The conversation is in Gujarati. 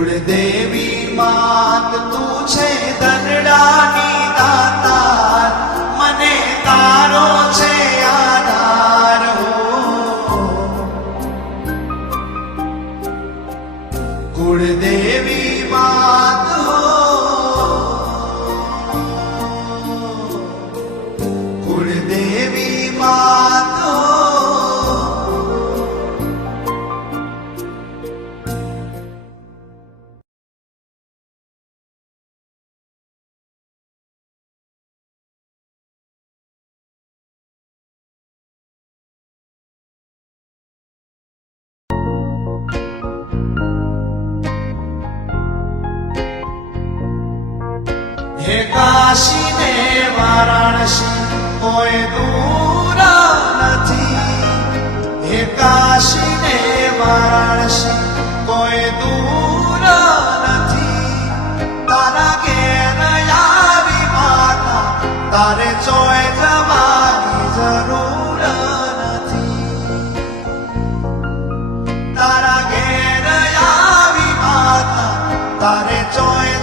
કુળદેવી માત તું છે દનડાની દાતાર, મને તારો છે આધાર હો. કુળદેવી માત હો, કુળદેવી માત હો. હે કાશી ને વારાણસી કોઈ દૂર નથી, હે કાશી ને વારાણસી કોઈ દૂર નથી. તારા ઘેર આવી માતા, તારે ચોય જવાની જરૂર નથી. તારા ઘેર આવી માતા, તારે ચોય